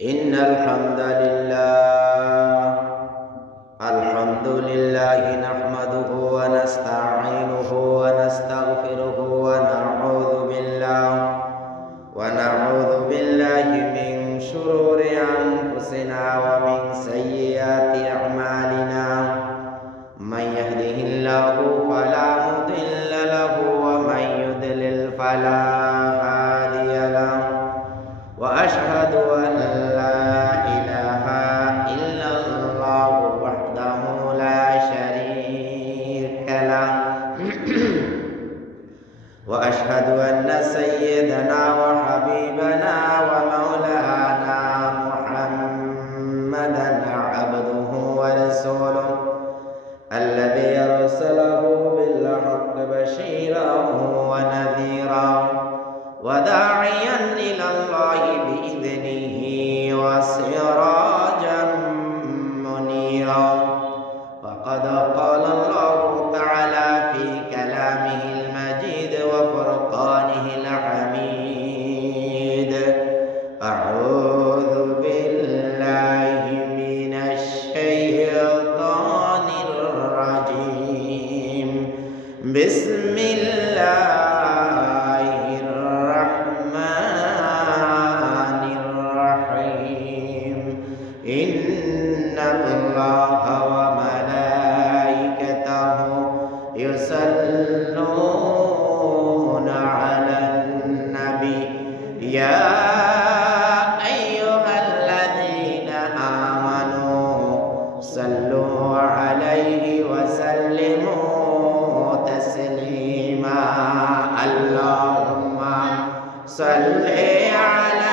إن الحمد لله نحمده ونستعينه ونستغفره ونعوذ بالله من شرور أنفسنا ومن سيئات أعمالنا من يهده الله فلا مضل له ومن يضلل فلا هادي له وأشهد أن لا إله إلا الله وحده لا شريك له وأشهد أن سيدنا وحبيبنا ومولانا محمدا عبده ورسوله الذي أرسله بالحق بشيرا ونذيرا وداعيا إلى الله بإذنه وسراجا منيرا وقد قال الله تعالى في كلامه المجيد وفرقانه الحميد أعوذ بالله من الشيطان الرجيم بسم الله إن الله وملائكته يصلون على النبي يا أيها الذين آمنوا صلوا عليه وسلموا تسليما اللهم صل على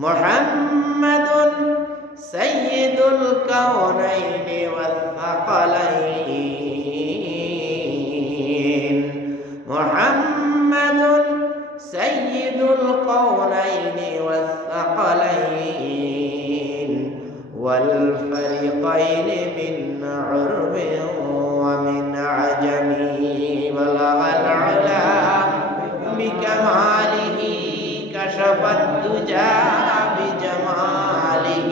محمد سيد الكونين والثقلين محمد سيد الكونين والثقلين والفريقين من عرب ومن عجم بلغ العلا بكماله كشف الدجى بجماله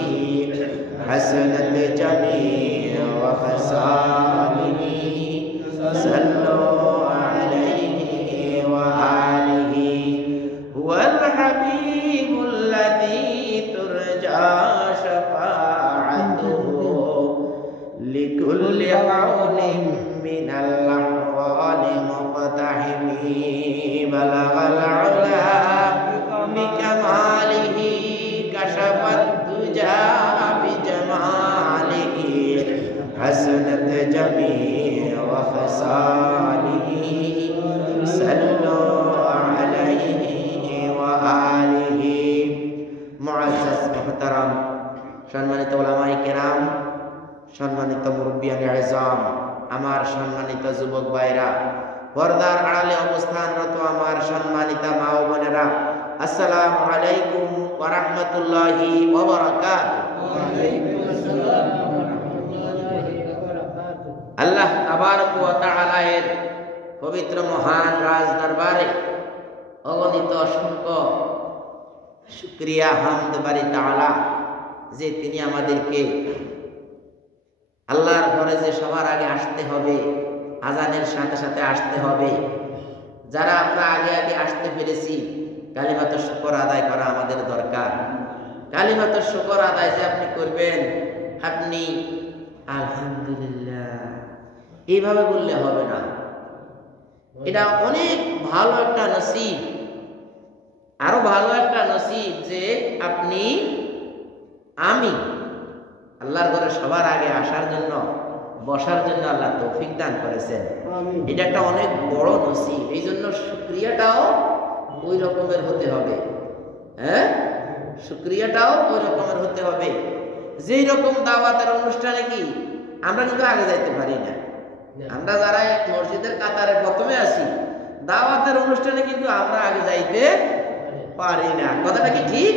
حسنت جميع وخصاله صلوا عليه وآله هو الحبيب الذي ترجى شفاعته لكل حول من الأحوال مقتحم بلغ العلا بكماله كشف الدجى بجماله حسنت جميع وخصاله صلوا عليه وآله معزز محترم সম্মানিত উলামায়ে কেরাম সম্মানিত মুরব্বিয়ানে আযম আমার সম্মানিত যুবক ভাইরা পর্দার আড়ালে অবস্থানরত আমার সম্মানিত মা ও বোনেরা আসসালামু আলাইকুম ওয়া রাহমাতুল্লাহি ওয়া বারাকাতুহু ওয়া আলাইকুম আসসালাম ওয়া রাহমাতুল্লাহি ওয়া বারাকাতুহু আল্লাহ তাবারক ওয়া তাআলা এর পবিত্র মহান রাজ দরবারে অগণিত অসংখ্য শুকরিয়া হামদ বারি তাআলা যে তিনি আমাদেরকে আল্লাহর ঘরে যে সবার আগে আসতে হবে, আজানের সাথে সাথে আসতে হবে, যারা আমরা আগে আগে আসতে পেরেছি কালিমাতুশ শুকর আদায় করা আমাদের দরকার। কালিমাতুশ শুকর আদায় যে আপনি করবেন, আপনি আলহামদুলিল্লাহ এইভাবে বললে হবে না। এটা অনেক ভালো একটা নসিব, আরো ভালো একটা নসিব যে আমি আল্লাহর ঘরে সবার আগে আসার জন্য, বসার জন্য আল্লাহ তৌফিক দান করেছেন। এটা একটা অনেক বড় নসিব। এই জন্য শুকরিয়াটাও ওই রকমের হতে হবে। হ্যাঁ, শুকরিয়াটাও ওই রকমের হতে হবে। যেই রকম দাওয়াতের অনুষ্ঠানে কি আমরা কিন্তু আগে যাইতে পারি না। আমরা যারা মসজিদের কাতারে প্রথমে আসি, দাওয়াতের অনুষ্ঠানে কিন্তু আমরা আগে যাইতে পারি না। কথাটা কি ঠিক?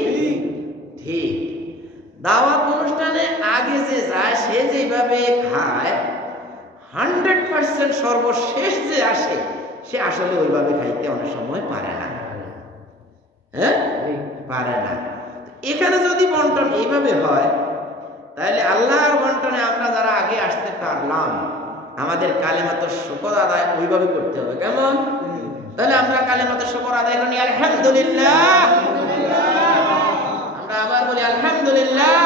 ঠিক। দাওয়াত অনুষ্ঠানে আগে যে যায়, সে যেভাবে খায়, 100% সর্বশেষ যে আসে, সে আসলে ওইভাবে খাইতে অনেক সময় পারে না। হ্যাঁ, পারে না। এখানে যদি বন্টন এইভাবে হয়, তাহলে আল্লাহর বন্টনে আমরা যারা আগে আসতে পারলাম, আমাদের কালিমাতুশ শুকর আদায় ওইভাবে করতে হবে। কেমন? তাহলে আমরা কালিমাতুশ শুকর আদায় করি আলহামদুলিল্লাহ। আমরা আবার বলি আলহামদুলিল্লাহ।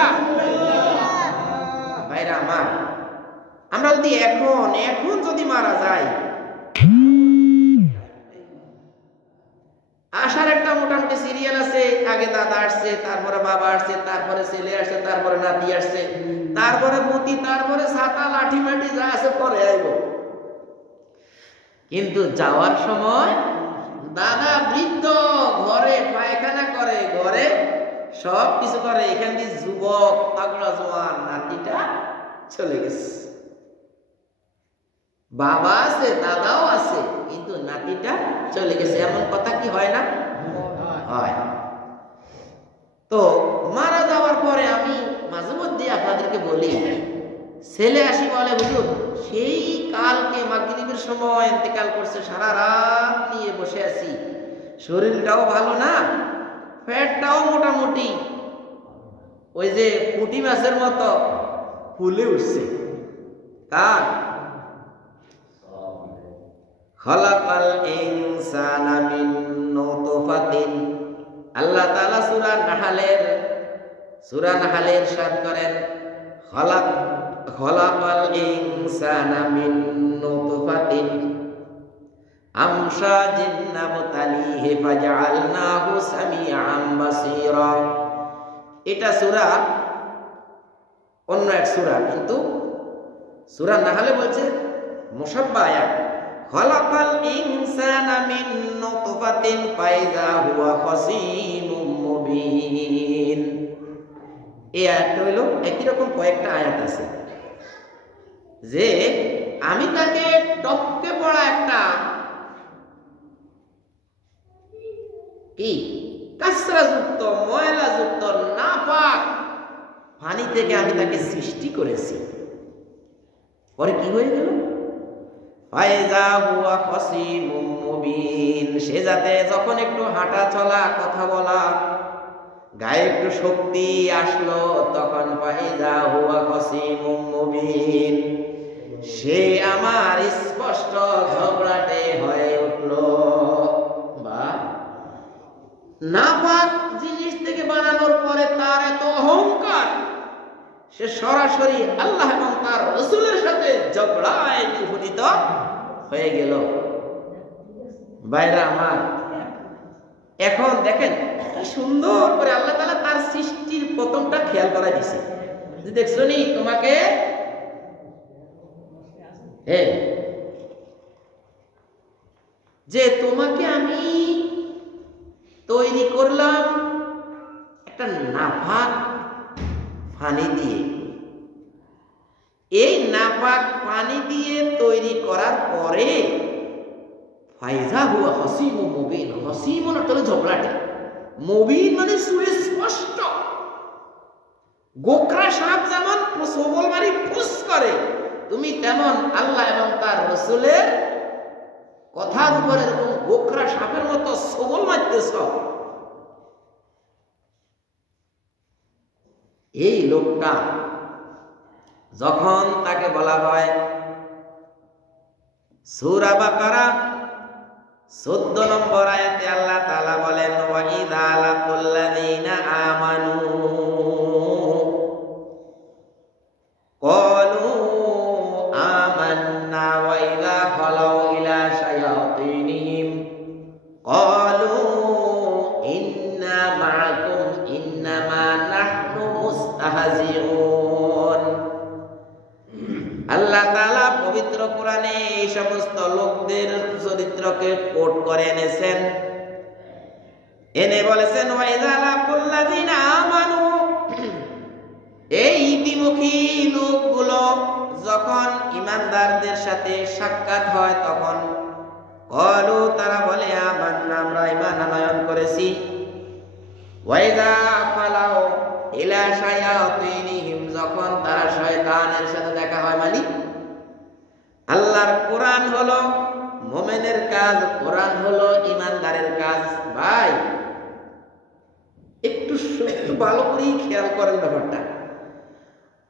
ভাইরা আমার, আমরা যদি এখন যদি মারা যাই, আসার একটা মোটামুটি সিরিয়াল আছে। আগে দাদা আসছে, তারপরে বাবা আসছে, তারপরে ছেলে আসছে, তারপরে নাতি আসছে, তারপরে পুতি, তারপরে ছাতা লাঠি মাটি যা আছে পরে আইব। কিন্তু যাওয়ার সময় দাদা বৃদ্ধ, ঘরে পায়খানা করে, ঘরে সব কিছু করে, এখান দিয়ে যুবক তাগড়া জওয়ান নাতিটা চলে গেছে। বাবা আছে, দাদাও আছে, কিন্তু নাতিটা চলে গেছে। এমন কথা কি হয় না? হয়। তো মারা যাওয়ার পরে আমি মাঝে মধ্যে আপনাদেরকে বলি, ছেলে আসি বলে, হুজুর সেই কালকে মাগরিবের সময় ইন্তেকাল করছে, সারা রাত নিয়ে বসে আছি, শরীরটাও ভালো না, পেটটাও মোটামুটি ওই যে পুঁটি মাছের মতো ফুলে উঠছে। কার? খালাকাল ইনসানা মিন নুতফাতিন। আল্লাহ তাআলা সূরা নাহলের ইরশাদ করেন, খালাকাল ইনসানা মিন নুতফাতিন আমশাজিন নাবতালিহি ফাজআলনাহু সামিআন বাসীরা। এটা সূরা, অন্য এক সূরা, কিন্তু সূরা নাহলে বলছে মুশাব্বা আয়াত, খালাকাল ইনসানা মিন নুতফাতিন ফাইযা হুয়া খাসীমুম মুবিন। এই আয়াতটা হলো একই রকম কয়েকটা আয়াত আছে যে আমি তাকে টপকে পড়া একটা কি কাসরাযুক্ত, ময়লাযুক্ত, নাপাক পানি থেকে আমি তাকে সৃষ্টি করেছি। পরে কি হয়ে গেল? ফাইযা হুয়া খাসীমুম মুবিন। সে যাতে যখন একটু হাঁটা চলা, কথা বলা, গায়ে একটু শক্তি আসলো, তখন ফাইযা হুয়া খাসীমুম মুবিন, সে আমার স্পষ্ট ঝগড়াটে হয়ে উঠলো। বা নাপাক জিনিস থেকে বানানোর পরে তার এত অহংকার, সে সরাসরি আল্লাহ এবং তার রাসূলের সাথে ঝগড়ায় নিপতিত হয়ে গেল। ভাইরা আমার, এখন দেখেন কি সুন্দর করে আল্লাহ তাআলা তার সৃষ্টির প্রথমটা খেয়াল করা দিয়েছে যে দেখছো নি তোমাকে, যে তোমাকে আমি তৈরি করলাম একটা নাপাক পানি দিয়ে। এই নাপাক পানি দিয়ে তৈরি করার পরে ফাইযা হুয়া খাসীমুম মুবিন। খাসীম মানে ঝগড়াটে, মুবিন মানে সুস্পষ্ট। গোকরা সাপ যেমন সবল মারি ফুস করে, তুমি তেমন আল্লাহ এবং তার রাসূলের কথার উপরে এরকম গোকরা সাপের মতো সবল মারতেছ। এই লোকটা যখন তাকে বলা হয়, সূরা বাকারা 14 নম্বর আয়াতে আল্লাহ তাআলা বলেন, ওয়া গুলোকে কোট করে এনেছেন, এনে বলেছেন ওয়াইযা লাকুল্লাযিনা আমানু, এই দ্বিমুখী লোকগুলো যখন ঈমানদারদের সাথে সাক্ষাৎ হয় তখন ক্বালু, তারা বলে আমান্না, আমরা ঈমান আনয়ন করেছি। ওয়াইযা খালাউ ইলা শায়াতিনিহিম, যখন তারা শয়তানের সাথে দেখা হয়, মানে আল্লাহর কোরআন হলো মুমিনের কাজ, কোরআন হলো ঈমানদারের কাজ। ভাই একটু ভালো করে খেয়াল করেন ব্যাপারটা।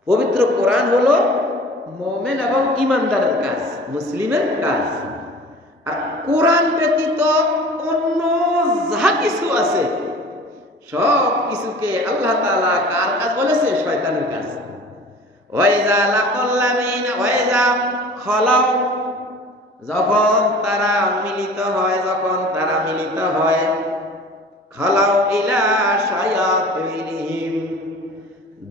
পবিত্র কোরআন হলো মুমিন এবং ঈমানদারের কাজ, মুসলিমের কাজ। আর কোরআন ব্যতীত অন্য যা কিছু আছে সব কিছুকে আল্লাহ তাআলা কার কাজ বলেছে? শয়তানের কাজ। ওয়াইযা লাকুল্লাযিনা ওয়াইযা খালাউ, যখন তারা মিলিত হয়, খালাউ ইলা শায়াতিনিহিম,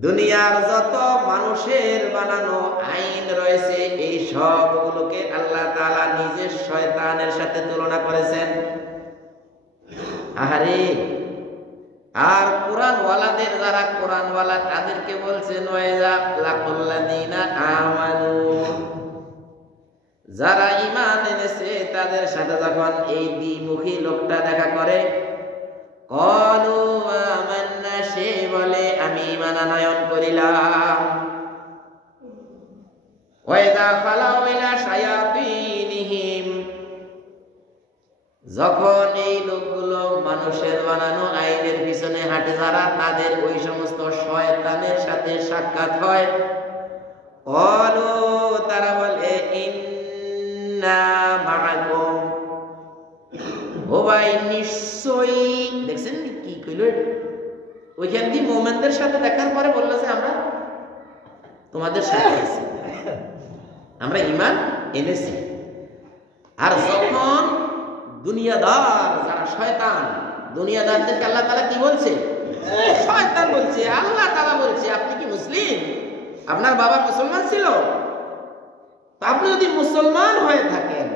দুনিয়ার যত মানুষের বানানো আইন রয়েছে এই সবগুলোকে আল্লাহ তাআলা নিজের শয়তানের সাথে তুলনা করেছেন। আহারে, আর কোরআনওয়ালাদের, যারা কোরআনওয়ালা তাদেরকে বলছেন ওয়াইযা লাকুল্লাযিনা আমানু, যারা ঈমান এনেছে তাদের সাথে যখন এই দ্বিমুখী লোকটা দেখা করে, ক্বালু আমান্না, সে বলে আমি ঈমান আনয়ন করিলাম। ওয়াইযা খালাউ ইলা শায়াতিনিহিম, যখন এই লোকগুলো মানুষের বানানো আইনের পিছনে হাঁটে যারা, তাদের ওই সমস্ত শয়তানের সাথে সাক্ষাৎ হয়, ক্বালু, তারা বলে ইন্না মাআকুম, ও ভাই নিশ্চয়ই। দেখছেন কি কইল? ওইখান দিয়ে মুমিনদের সাথে দেখার পরে বলল যে আমরা তোমাদের সাথে আছি, আমরা ঈমান এনেছি। আর যখন দুনিয়াদার যারা শয়তান, দুনিয়াদারদেরকে আল্লাহ তাআলা কি বলছে? শয়তান বলছে। আল্লাহ তাআলা বলছে আপনি কি মুসলিম? আপনার বাবা মুসলমান ছিল? আপনি যদি মুসলমান হয়ে থাকেন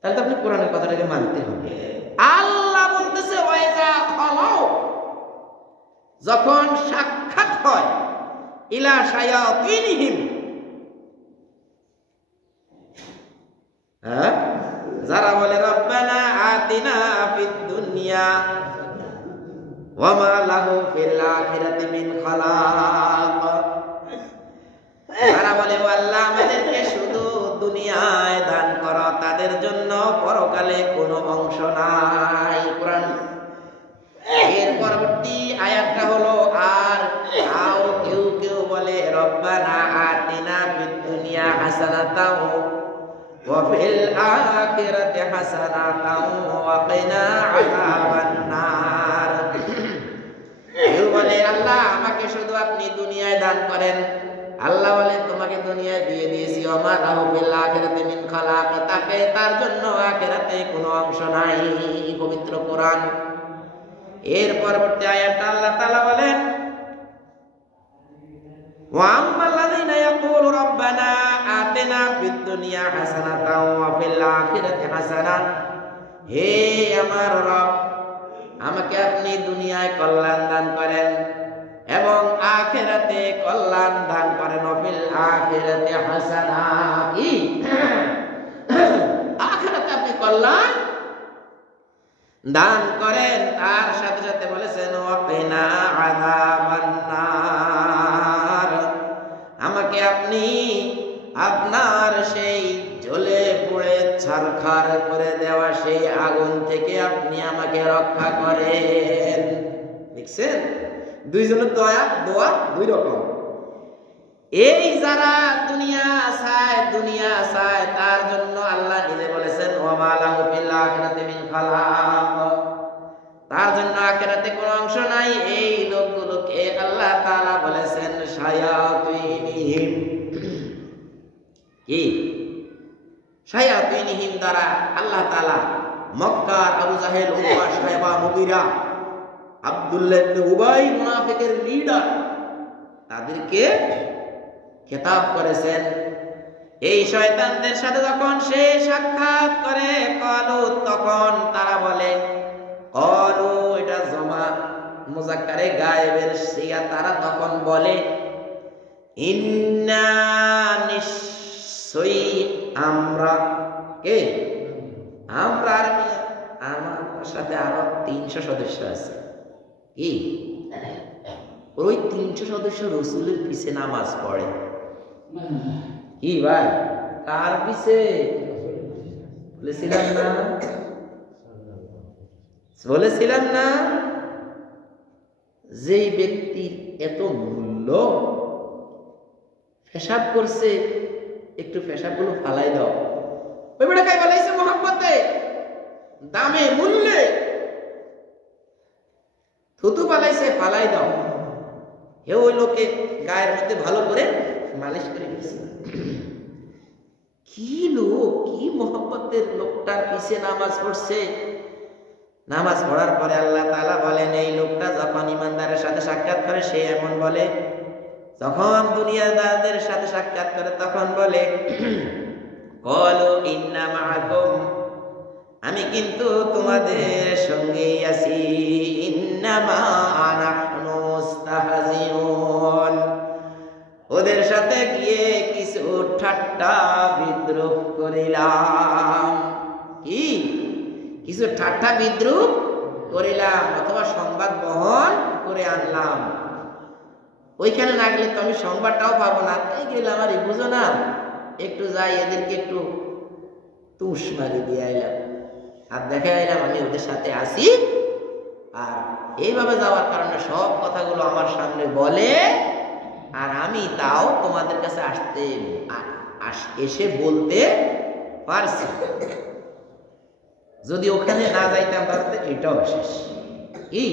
তাহলে তো আপনি কোরআনের কথাটাকে মানতে হবে। আল্লাহ বলতেছে ওয়াইযা খালাউ, যখন সাক্ষাৎ হয়, ইলা শায়াতিনিহিম, যারা বলে রব্বানা আতিনা ফিদ দুনিয়া ওয়া মা লাহু ফিল আখিরাতি মিন খালাক, যারা বলে ও আল্লাহ আমাদেরকে শুধু দুনিয়ায় দান করো, তাদের জন্য পরকালে কোনো অংশ নাই। কোরআন এর পরবর্তী আয়াতটা হলো আর কেউ কেউ বলে রব্বানা আতিনা ফিদ দুনিয়া হাসানাতাও ওয়া ফিল আখিরাতি হাসানাতাও ওয়া কিনা আযাবান নার। কেউ বলে আল্লাহ আমাকে শুধু আপনি দুনিয়ায় দান করেন, আল্লাহ বলে তোমাকে দুনিয়ায় দিয়ে দিয়েছি, ওমা লাহু ফিল আখিরাতি মিন খালাক, তাকে তার জন্য আখিরাতে কোনো অংশ নাই। পবিত্র কোরআন এর পরবর্তী আয়াতটা আল্লাহ তাআলা বলেন ওয়া আম্মাল্লাযিনা ইয়াকুলু রব্বানা আতিনা ফিদ দুনিয়া হাসানাতাও ওয়া ফিল আখিরাতি হাসানাহ, হে আমার রব আমাকে আপনি দুনিয়ায় কল্যাণ দান করেন এবং আখিরাতে কল্যাণ দান করেন। ফিল আখিরাতি হাসানাহ, কি আখিরাতে আপনি কল্যাণ দান করেন। তার সাথে সাথে বলেছেন ওয়া কিনা আযাবান নার, আমাকে আপনি আপনার সেই জ্বলে পুড়ে ছারখার করে দেওয়া সেই আগুন থেকে আপনি আমাকে রক্ষা করেন। দেখছেন দুইজনের দোয়া দুই রকম। এই যারা দুনিয়া চায় তার জন্য আল্লাহ নিজে বলেছেন ওয়া মা লাহু ফিল আখিরাতি মিন খালাক, তার জন্য আখিরাতে কোনো অংশ নাই। এই লোকগুলোকে আল্লাহ তাআলা বলেছেন শায়াতিনিহিম, কি শায়াতিনিহিম দ্বারা আল্লাহ তাআলা মক্কার আবু জাহেল, উতবা, শায়বা, মুগীরা, আব্দুল্লাহ ইবনে উবাই, মুনাফিকের লিডার, তাদেরকে খেতাব করেছেন। এই শয়তানদের সাথে যখন সে সাক্ষাৎ করে কলু, তখন তারা বলে, কলু এটা জমা মুজাক্কারে গায়েবের সিগা, তারা তখন বলে, ইন্না নিশ্চয়ই আমরা, কে আমরা, আমার সাথে আরো 300 সদস্য আছে। কি ওই 300 সদস্য রসুলের পিছে নামাজ পড়ে। কি ভাই, কার পিছে বলেছিলাম না, বলেছিলাম না যেই ব্যক্তির এত মূল্য, পেশাব করছে, একটু পেশাব গুলো ফালাই দাও, ওই বেটাকে বলাইছে মোহাম্মতে, দামে মূল্যে থুতু ফালাইছে, ফালাই দাও। হে ওই লোকে গায়ের মধ্যে ভালো করে মালিশ করে দিয়েছে। কি লোক, কি মোহাম্মতের লোকটার পিছে নামাজ পড়ছে। নামাজ পড়ার পরে আল্লাহ তাআলা বলেন, এই লোকটা যখন ইমানদারের সাথে সাক্ষাৎ করে সে এমন বলে, যখন দুনিয়াদারদের সাথে সাক্ষাৎ করে তখন বলে, ক্বালু ইন্না মাআকুম, আমি কিন্তু তোমাদের সঙ্গেই আছি, ইন্নামা নাহনু মুস্তাহজিউন, ওদের সাথে গিয়ে কিছু ঠাট্টা বিদ্রুপ করিলাম। কি কিছু ঠাট্টা বিদ্রুপ করিলাম, অথবা সংবাদ বহন করে আনলাম। ওইখানে না গেলে তো আমি সংবাদটাও পাবো না, তাই গেলাম, আর বুঝো না, একটু যাই এদেরকে একটু তুষ মারি দিয়ে আইলাম, আর দেখে আইলাম আমি ওদের সাথে আসি। আর এইভাবে যাওয়ার কারণে সব কথাগুলো আমার সামনে বলে, আর আমি তাও তোমাদের কাছে এসে বলতে পারছি। যদি ওখানে না যাইতাম তাহলে এটাও শেষ। কি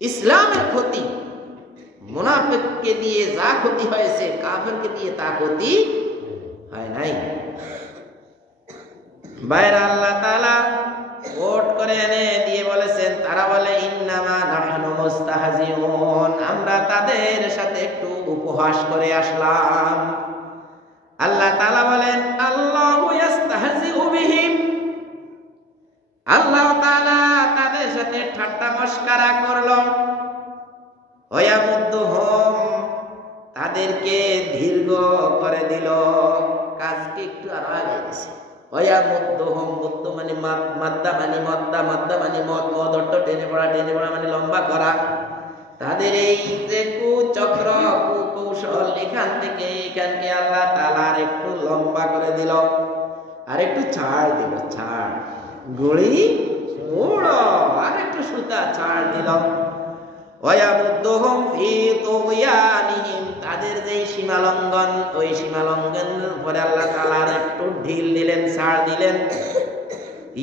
ইসলামের ক্ষতি, মুনাফিককে দিয়ে যা ক্ষতি হয়েছে, কাফেরকে দিয়ে তা ক্ষতি হয় নাই। বাইরে আল্লাহ তাআলা কোট করে এনে দিয়ে বলেছেন, তারা বলে ইন্নামা নাহনু মুস্তাহজিউন, আমরা তাদের সাথে একটু উপহাস করে আসলাম। আল্লাহ তাআলা বলেন, আল্লাহু ইস্তাহজিউ বিহিম, আল্লাহ তাআলা তাদের সাথে ঠাট্টা মশকরা করলো। ওয়ায়ামুদ্দুহুম, তাদেরকে দীর্ঘ করে দিল, কাজকে একটু আরো আগে দিয়েছে। ওয়ায়ামুদ্দুহুম, মুদ্দু মানে মাদ্দা মানে মদ্দা, মাদ্দা মানে মদ, মদ অর্থ টেনে পড়া, টেনে পড়া মানে লম্বা করা। তাদের এই যে কুচক্র কুকৌশল, এখান থেকে এখানকে আল্লাহ তাআলা আর একটু লম্বা করে দিল, আর একটু ছাড় দিল, ছাড় গড়ি উড়ো, আর একটু সুতা ছাড় দিল। ওয়ায়ামুদ্দুহুম ফি তুগয়ানিহিম, তাদের যে সীমালঙ্ঘন, ওই সীমালঙ্ঘনের উপরে আল্লাহ তাআলা আর একটু ঢিল দিলেন, ছাড় দিলেন।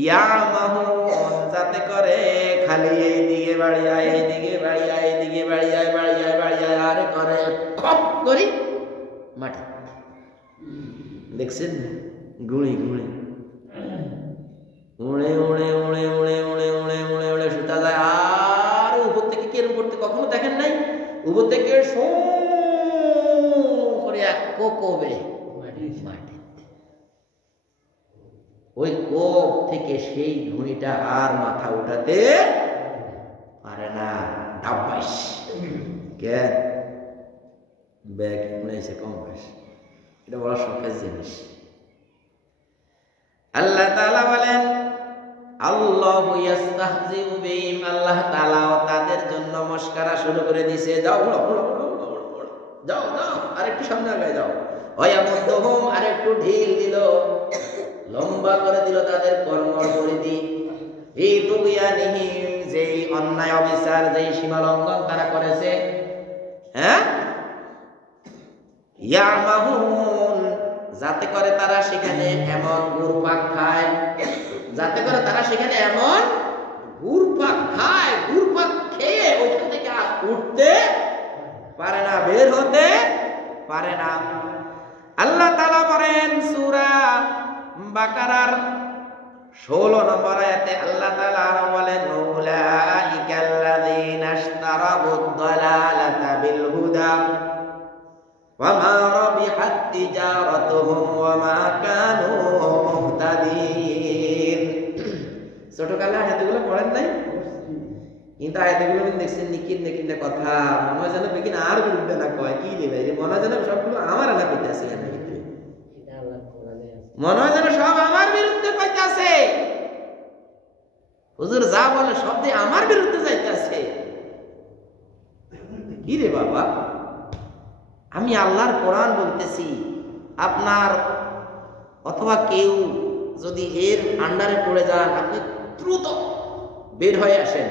ইয়ামাহুন, যাতে করে খালি এইদিকে বাড়ি আয়, এইদিকে বাড়ি আয়, এইদিকে বাড়ি আয়, বাড়ি আয়, বাড়ি আয়, আর করে খপ করি মাটি। দেখছেন গুড়ি গুড়ি উড়ে উড়ে উড়ে উড়ে উড়ে উড়ে উড়ে উড়ে সুতা যায়, আর উপর থেকে কি উপর থেকে কখনো দেখেন নাই, উপর থেকে শো করে এক কোকবে মাটি, ওই কোপ থেকে সেই ঘুড়িটা আর মাথা উঠাতে পারে না। ডাব্বাইশ কে ব্যাগ উড়াইছে কম বয়স, এটা বড় শখের জিনিস। আল্লাহ তাআলা বলেন, আল্লাহু ইস্তাহজিউ বিহিম, আল্লাহ তাআলা তাদের জন্য মশকরা শুরু করে দিয়েছে। যাও যাও যাও, আরেকটু সামনে আগায় যাও। ওয়ায়ামুদ্দুহুম, আরেকটু ঢিল দিল, লম্বা করে দিল তাদের কর্মর পরিধি। ফি তুগয়ানিহিম, যেই অন্যায় অবিচার, যেই সীমা লঙ্ঘন তারা করেছে। হ্যাঁ, ইয়ামাহুন, যাতে করে তারা সেখানে এমন ঘুরপাক খায়, যাতে করে তারা সেখানে এমন ঘুরপাক খায়, ঘুরপাক খেয়ে ওইখান থেকে আর উঠতে পারে না, বের হতে পারে না। আল্লাহ তাআলা বলেন সূরা বাকারার 16 নম্বর আয়াতে আল্লাহ তাআলা আরো বলেন, উলাইকাল্লাযীনা ইশতারাবুদ দালালাতা বিল হুদা ওয়া মা রাবিহাত ছোটকালে আয়াতগুলো পড়েন নাই? কিন্তু আয়াতগুলো দেখছেন নিকিন নিকিন কথা মনে হয় যেন বেকিন আর বিরুদ্ধে না কয় কি রে ভাই, মনে হয় যেন সবগুলো আমার আনা করতেছে, মনে হয় যেন সব আমার বিরুদ্ধে কইতাছে। হুজুর যা বলে সব দিয়ে আমার বিরুদ্ধে যাইতেছে। কি রে বাবা, আমি আল্লাহর কোরআন বলতেছি, আপনার অথবা কেউ যদি এর আন্ডারে পড়ে যান, আপনি দ্রুত বের হয়ে আসেন।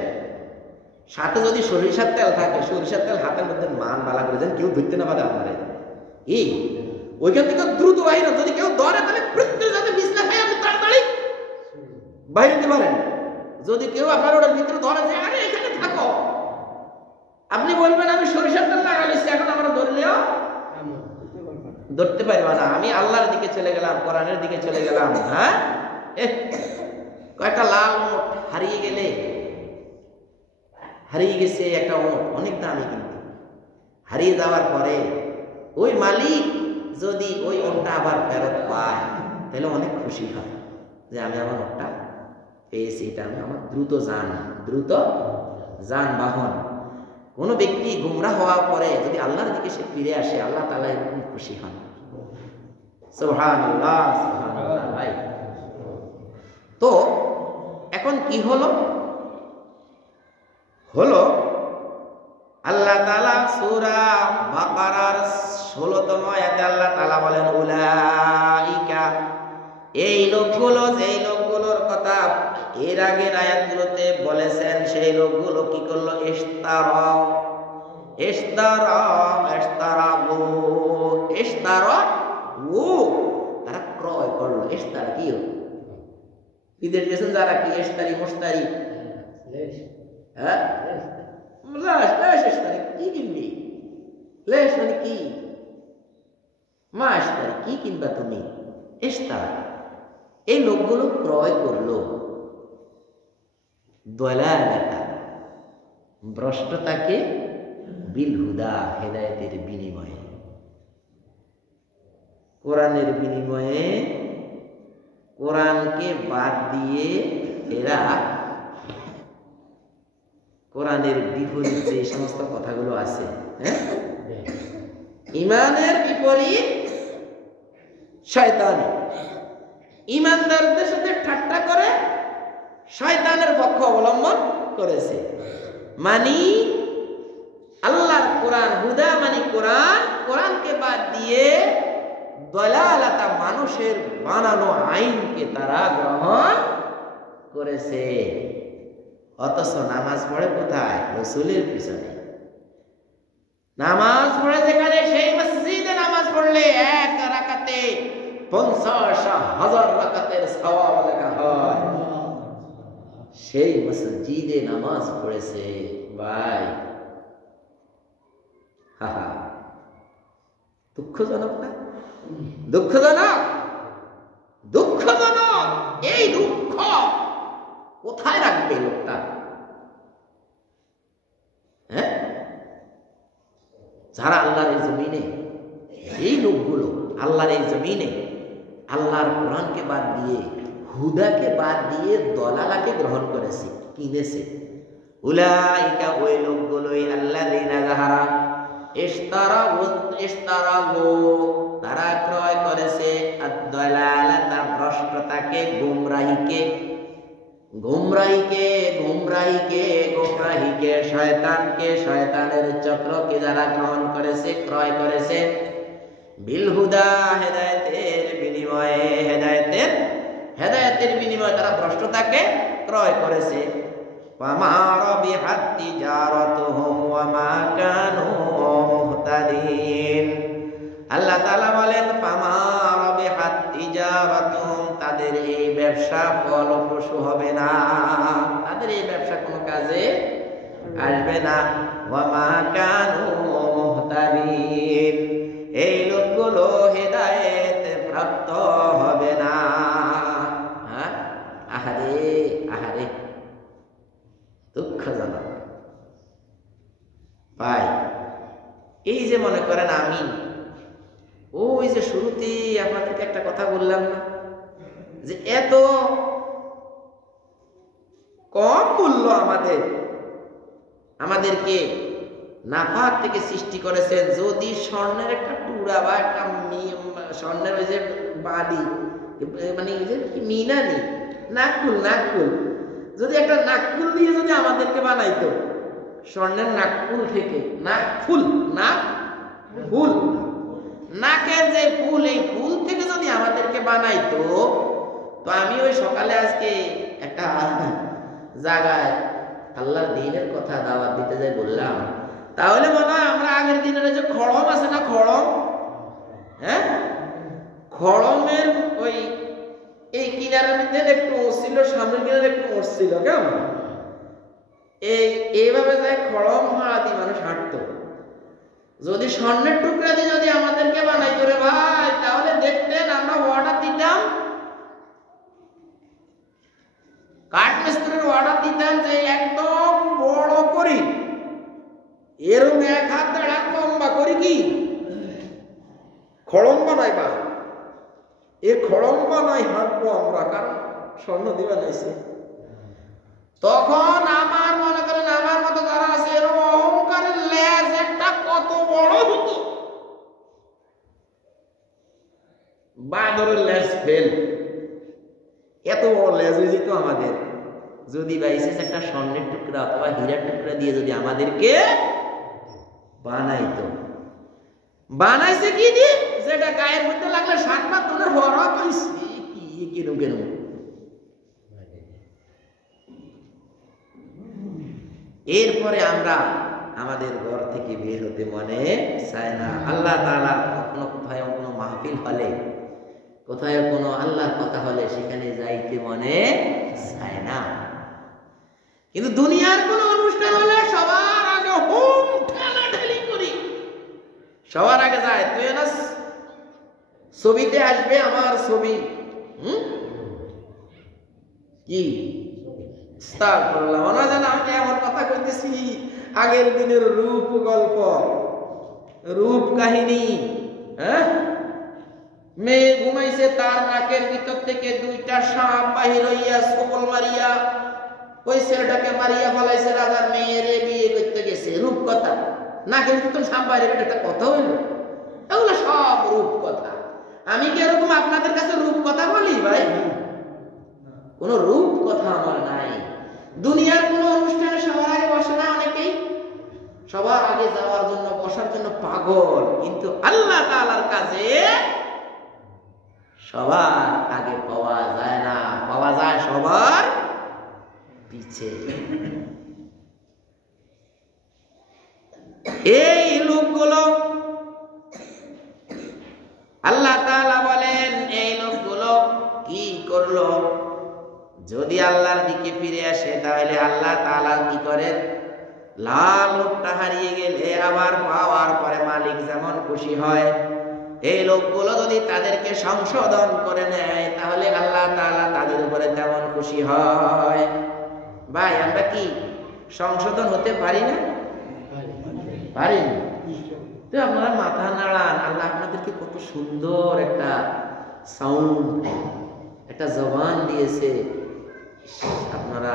সাথে যদি সরিষার তেল থাকে, সরিষার তেল হাতের মধ্যে মান বালা করে দেন, কেউ ধরতে না পারে আপনারে। এই ওইখান থেকে দ্রুত বাইরে, যদি কেউ ধরে তাহলে প্রত্যেক যাতে বিছনা খায় আপনি তাড়াতাড়ি বাইরে দিতে পারেন। যদি কেউ আপনার ওটার ভিতরে ধরে যে আরে এখানে থাকো, আপনি বলবেন আমি সরিষার তেল লাগাইছি, এখন আমরা ধরলেও ধরতে পারবা না। আমি আল্লাহর দিকে চলে গেলাম, কোরআনের দিকে চলে গেলাম। হ্যাঁ, কয়েকটা লাল নোট হারিয়ে গেলে, হারিয়ে গেছে একটা নোট অনেক দামি, কিন্তু হারিয়ে যাওয়ার পরে ওই মালিক যদি ওই নোটটা আবার ফেরত পায় তাহলে অনেক খুশি হয় যে আমি আমার নোটটা পেয়েছি। এটা আমি আমার দ্রুত যানবাহন। কোনো ব্যক্তি গুমরা হওয়ার পরে যদি আল্লাহর দিকে সে ফিরে আসে, আল্লাহ তাআলা এরকম খুশি হন। সুবহানাল্লাহ, সুবহানাল্লাহ। ভাই তো এখন কি হলো আল্লাহ তাআলা সূরা বাকারার 16তম আয়াতে আল্লাহ তাআলা বলেন উলাইকা, এই লোকগুলো, যেই লোকগুলোর কথা এর আগের আয়াতগুলোতে বলেছেন, সেই লোকগুলো কি করলো? তারা ক্রয় করলো। ইশতারা কি? বিদেশ গেছেন যারা, কি ইশতারি মুশতারি, হ্যাঁ কি কিনবি? লেশ মানে কি? মা ইশতারি, কি কিনবা তুমি? ইশতারা। এই লোকগুলো ক্রয় করলো দলালাতা, ভ্রষ্টতাকে, বিল হুদা, হেদায়েতের বিনিময়ে, কোরআনের বিনিময়ে। কোরআনকে বাদ দিয়ে এরা কোরআনের বিপরীত যে সমস্ত কথাগুলো আছে, হ্যাঁ, ইমানের বিপরীত শয়তানি, ইমানদারদের সাথে ঠাট্টা করে শয়তানের পক্ষ অবলম্বন করেছে। মানি আল্লাহর কোরআন, হুদা মানে কোরআন, কোরআনকে বাদ দিয়ে দলালাতা, মানুষের বানানো আইনকে তারা গ্রহণ করেছে। অথচ নামাজ পড়ে কোথায়? রাসূলের পিছনে নামাজ পড়ে, যেখানে সেই মসজিদে নামাজ পড়লে এক রাকাতে 50,000 রাকাতের সওয়াব লেখা হয়, সেই মসজিদে নামাজ পড়েছে। ভাই হাহা, দুঃখজনক না? দুঃখজনক। এই দুঃখ কোথায় রাখবে লোকটা? হ্যাঁ, যারা আল্লাহর এই জমিনে, এই লোকগুলো আল্লাহর এই জমিনে আল্লাহর কোরআনকে বাদ দিয়ে, হুদাকে বাদ দিয়ে দলালাকে গ্রহণ করেছে, কিনেছে। উলাইকা, ওই লোকগুলোই আল্লাযিনা যাহারা ইশতারাগু, তারা ক্রয় করেছে আদ-দালালাতা, ভ্রষ্টতাকে, গুমরাহিকে, শয়তানকে, শয়তানের চক্রকে যারা গ্রহণ করেছে, ক্রয় করেছে, বিল হুদা, হেদায়েতের বিনিময়ে, হেদায়েতের বিনিময়ে তারা ভ্রষ্টতাকে ক্রয় করেছে। ফামা রাবিহাত তিজারাতুহুম ওয়া মা কানু মুহতাদিন। আল্লাহ তাআলা বলেন ফামা রাবিহাত তিজারাতুহুম, তাদের এই ব্যবসা ফলপ্রসূ হবে না, তাদের এই ব্যবসা কোনো কাজে আসবে না। ওয়া মা কানু মুহতাদিন, এই লোকগুলো হেদায়েত প্রাপ্ত হবে না। আহারে, দুঃখজনক। ভাই, এই যে মনে করেন আমি ওই যে শুরুতেই আপনাদেরকে একটা কথা বললাম না, যে এত মহামূল্য আমাদেরকে নাফাক থেকে সৃষ্টি করেছেন। যদি স্বর্ণের একটা টুকরা বা একটা স্বর্ণের ওই যে বাদি মানে ওই যে মিনানি নাকফুল যদি একটা নাকফুল দিয়ে যদি আমাদেরকে বানাইতো, স্বর্ণের নাকফুল থেকে নাকফুল নাকের যে ফুল, এই ফুল থেকে যদি আমাদেরকে বানাইতো, তো আমি ওই সকালে আজকে একটা জায়গায় আল্লাহর দ্বীনের কথা দাওয়াত দিতে যাই বললাম, তাহলে মনে হয় আমরা আগের দিনের যে খড়ম আছে না, খড়ম, হ্যাঁ, খড়মের ওই এই কিনারের মধ্যে একটু উঠছিল, সামনের কিনারে একটু উঠছিল, কেমন এইভাবে যায় খড়ম হাতি মানুষ হাঁটতো। যদি স্বর্ণের টুকরা দিয়ে যদি আমাদেরকে বানাইতো রে ভাই, তাহলে দেখতেন আমরা অর্ডার দিতাম, কাঠ মিস্ত্রির অর্ডার দিতাম যে একদম বড় করি, এরকম 1 হাত 1.5 হাত লম্বা করি কি খড়ম বানাইবা, এ খড়ম বানাই হাঁটবো আমরা, কারণ স্বর্ণ দিয়ে বানাইছে। তখন আমার মনে করেন আমার মতো যারা আছে এরকম অহংকারের লেজ একটা কত বড় হতো, বাঁদরের লেজ ফেল, এত বড় লেজ হয়ে যেত আমাদের যদি বাইসেস একটা স্বর্ণের টুকরা অথবা হীরার টুকরা দিয়ে যদি আমাদেরকে বানাইতো। বানাইছে কি দিয়ে, যেটা গায়ের মধ্যে লাগলে 7 বার ধরে হরা পাইছে কি কেন এরপরে আমরা আমাদের ঘর থেকে বের হতে মনে চায় না। আল্লাহ তাআলা কোথায় কোনো মাহফিল হলে, কোথায় কোনো আল্লাহর কথা হলে সেখানে যাইতে মনে চায় না। কিন্তু দুনিয়ার কোনো অনুষ্ঠান হলে সবার আগে হোম ঠেলাঠেলি করি, সবার আগে যায়। তুই না ছবিতে আসবে আমার ছবি, কি মনে হয় আমি এমন কথা কইতেছি, আগের দিনের রূপ গল্প, রূপ কাহিনী, হ্যাঁ, মেয়ে ঘুমাইছে, তার নাকের ভিতর থেকে 2টা সাপ বাহির হইয়া সকল মারিয়া ওই ছেলেটাকে মারিয়া ফলাইছে, রাজার মেয়েরে বিয়ে করতে গেছে, রূপ কথা। নাকের ভিতর সাপ বাইরে, একটা কথা হইল, এগুলো সব রূপ কথা। আমি কি এরকম আপনাদের কাছে রূপ কথা বলি ভাই? কোন রূপ কথা আমার নাই। দুনিয়ার কোন অনুষ্ঠানে সবার আগে বসে না অনেকেই, সবার আগে যাওয়ার জন্য বসার জন্য পাগল, কিন্তু আল্লাহ তাআলার কাছে সবার আগে পাওয়া যায় না, পাওয়া যায় সবার পিছে। এই লোকগুলো আল্লাহ তাআলা বলেন, এই লোকগুলো কি করলো? যদি আল্লাহর দিকে ফিরে আসে তাহলে আল্লাহ তাআলা কি করেন, লাল উটটা হারিয়ে গেলে আবার পাওয়ার পরে মালিক যেমন খুশি হয়, এই লোকগুলো যদি তাদেরকে সংশোধন করে নেয় তাহলে আল্লাহ তাআলা তাদের উপরে তেমন খুশি হয়। ভাই আমরা কি সংশোধন হতে পারি না? পারি। তো আপনারা মাথা নাড়ান, আল্লাহ আপনাদেরকে কত সুন্দর একটা সাউন্ড, একটা জবান দিয়েছে। আপনারা,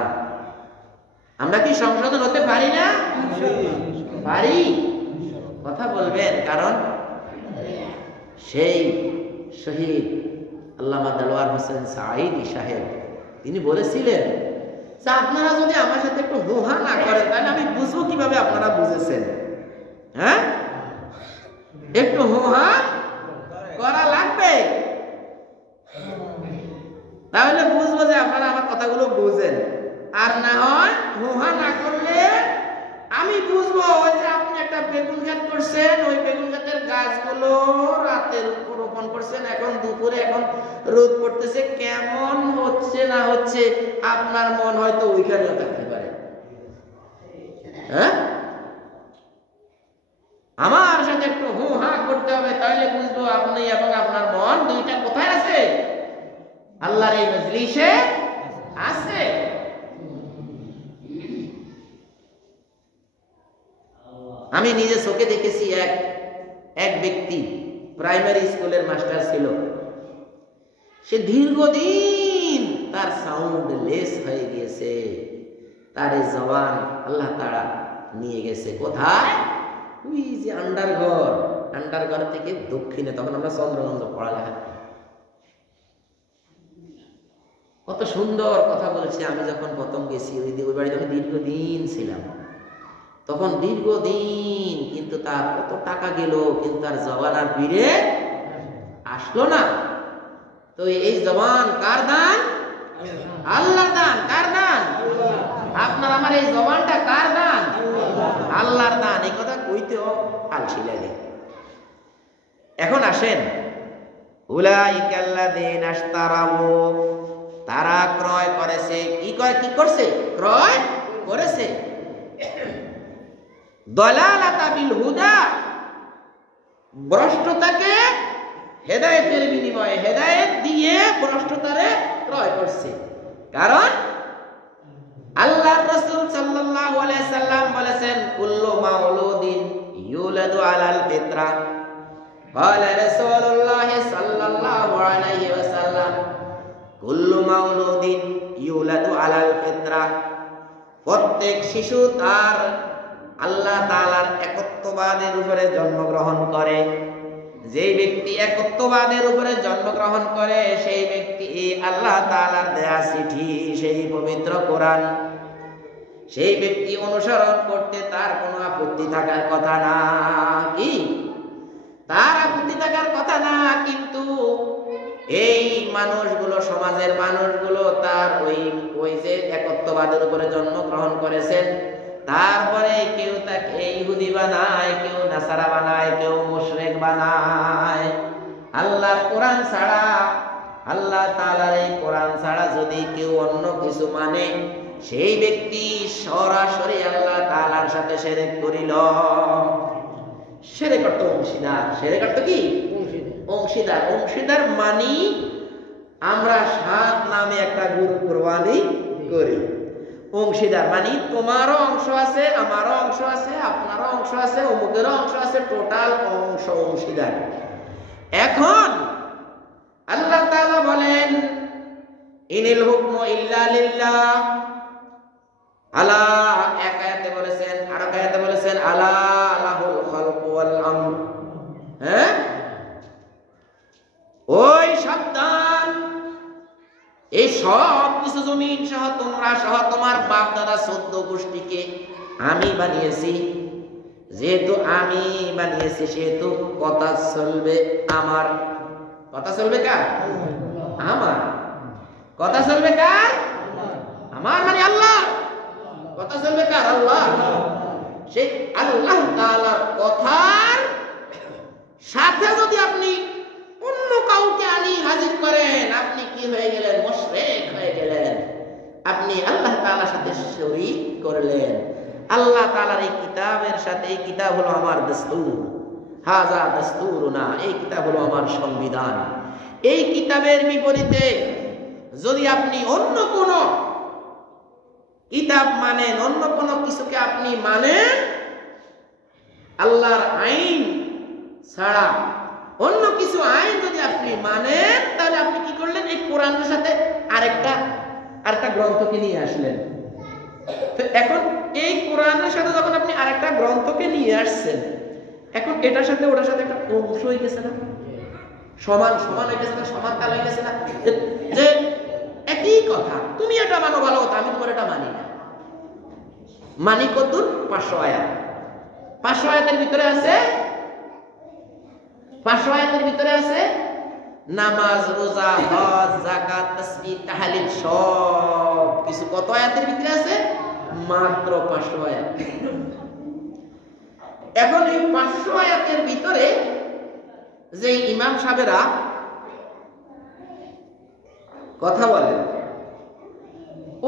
আমরা কি সংশোধন হতে পারি না? পারি। কথা বলবেন, কারণ সেই শহীদ আল্লামা দেলোয়ার হোসেন সাঈদী সাহেব তিনি বলেছিলেন যে আপনারা যদি আমার সাথে একটু হুহা না করেন তাহলে আমি বুঝবো কিভাবে আপনারা বুঝেছেন। হ্যাঁ, একটু হুহা করা লাগবে, তাহলে বুঝবো যে আপনারা আমার কথাগুলো বুঝেন। আর না হয় হুহা না করলে আমি বুঝবো ওই যে আপনি একটা বেগুন ক্ষেত করছেন, ওই বেগুন ক্ষেতের গাছগুলো রাতের উপর রোপণ করছেন, এখন দুপুরে এখন রোদ পড়তেছে, কেমন হচ্ছে না হচ্ছে আপনার মন হয়তো ওইখানেও থাকতে পারে। হ্যাঁ, আমার সাথে একটু হু হা করতে হবে, তাহলে বুঝবো আপনি এবং আপনার মন দুইটা কোথায় আছে, আল্লাহর এই মজলিসে আছে। আমি নিজে চোখে দেখেছি, এক ব্যক্তি প্রাইমারি স্কুলের মাস্টার ছিল, সে দীর্ঘদিন তার সাউন্ড লেস হয়ে গিয়েছে, তার এই জবান আল্লাহ তাআলা নিয়ে গেছে কোথায়? ওই যে আন্ডারঘর থেকে দক্ষিণে, তখন আমরা চন্দ্রগঞ্জ পড়ালেখা, কত সুন্দর কথা বলেছে। আমি যখন প্রথম গেছি ওই বাড়িতে আমি দীর্ঘদিন ছিলাম, তখন দীর্ঘদিন, কিন্তু তার কত টাকা গেল, কিন্তু তার জবান আর ফিরে আসলো না। তো এই জবান কার দান? আল্লাহর দান। কার দান? আপনার আমার এই জবানটা কার দান? আল্লাহর দান। এই কথা কইতেও আলসি লাগে। এখন আসেন, উলাইকাল্লাযীনা ইশতারাউ, তারা ক্রয় করেছে। কি করছে? ক্রয় করেছে দালালাতা বিল হুদা, ভ্রষ্টতাকে হেদায়েতের বিনিময়ে, হেদায়েত দিয়ে ভ্রষ্টতারে ক্রয় করছে। কারণ আল্লাহর রাসূল সাল্লাল্লাহু আলাইহি সাল্লাম বলেছেন, কুল্লু মাউলুদিন ইউলাদু আলাল ফিতরা। ক্বালা রাসূলুল্লাহ সাল্লাল্লাহু আলাইহি ওয়াসাল্লাম, কুল্লু মাউলুদিন ইউলাদু আলাল ফিতরা। প্রত্যেক শিশু তার আল্লাহ তাআলার একত্ববাদের উপরে জন্মগ্রহণ করে। যেই ব্যক্তি একত্ববাদের উপরে জন্মগ্রহণ করে, সেই ব্যক্তি আল্লাহ তাআলার দেয়া চিঠি, সেই পবিত্র কোরআন, সেই ব্যক্তি অনুসরণ করতে তার কোনো আপত্তি থাকার কথা না। কি তার আপত্তি থাকার কথা না? কিন্তু এই মানুষগুলো, সমাজের মানুষগুলো তার ওই যে একত্ববাদের উপরে জন্মগ্রহণ করেছেন, তারপরে কেউ তাকে ইহুদি বানায়, কেউ নাসারা বানায়, কেউ মুশরিক বানায়। আল্লাহর কোরআন ছাড়া, আল্লাহ তাআলার এই কোরআন ছাড়া যদি কেউ অন্য কিছু মানে, সেই ব্যক্তি সরাসরি আল্লাহ তাআলার সাথে শিরক করিল। শিরক অর্থ অংশীদার। শিরক অর্থ কি? অংশীদার। অংশীদার মানি আমরা 7 নামে একটা গরু কুরবানি করি। অংশীদার মানে তোমারও অংশ আছে, আমারও অংশ আছে, আপনারও অংশ আছে, অমুকেরও অংশ আছে, টোটাল অংশীদার। এখন আল্লাহ তাআলা বলেন, ইনিল হুকমু ইল্লা লিল্লাহ। আলা এক আয়াতে বলেছেন, আর এক আয়াতে বলেছেন আলা লাহুল খালকু ওয়াল আমর। হ্যাঁ, ওই সাবধান, এই সব কিছু জমিন সহ, তোমরা সহ, তোমার বাপ দাদা 14 গোষ্ঠীকে আমি বানিয়েছি। যেহেতু আমি বানিয়েছি, সেহেতু কথা চলবে আমার। কথা চলবে কার? আমার। কথা চলবে কার? আমার, মানে আল্লাহ। কথা চলবে কার? আল্লাহ। সেই আল্লাহ তাআলার কথার সাথে যদি আপনি অন্য কাউকে আনি হাজির করেন, আপনি কি হয়ে গেলেন? মুশরিক হয়ে গেলেন। আপনি আল্লাহ তাআলার সাথে শরীক করলেন। আল্লাহ তাআলার এই কিতাবের সাথে, এই কিতাব হলো আমার দস্তুর, হাযা দস্তুরুনা, এই কিতাব হলো আমার সংবিধান। এই কিতাবের বিপরীতে যদি আপনি অন্য কোন কিতাব মানেন, অন্য কোন কিছুকে আপনি মানেন, আল্লাহর আইন ছাড়া অন্য কিছু আইন যদি আপনি মানেন, তাহলে আপনি কি করলেন? এই কোরআনের সাথে আরেকটা গ্রন্থকে নিয়ে আসলেন। তো এখন এই কোরআনের সাথে যখন আপনি আরেকটা গ্রন্থকে নিয়ে আসছেন, এখন এটার সাথে ওটার সাথে একটা অংশ হয়ে গেছে না? সমান সমান হয়ে গেছে না? সমান তাল হয়ে গেছে না? যে একই কথা, তুমি এটা মানো ভালো কথা, আমি তোমার এটা মানি না। মানি কতদূর? 500 আয়াত। 500 আয়াতের ভিতরে আছে, 500 আয়াতের ভিতরে আছে নামাজ, রোজা, হজ, যাকাত, তাসবিহ, তাহলিল, সব কিছু। কত আয়াতের ভিতরে আছে? মাত্র 500 আয়াত। এখন এই 500 আয়াতের ভিতরে যে ইমাম সাহেবেরা কথা বলেন,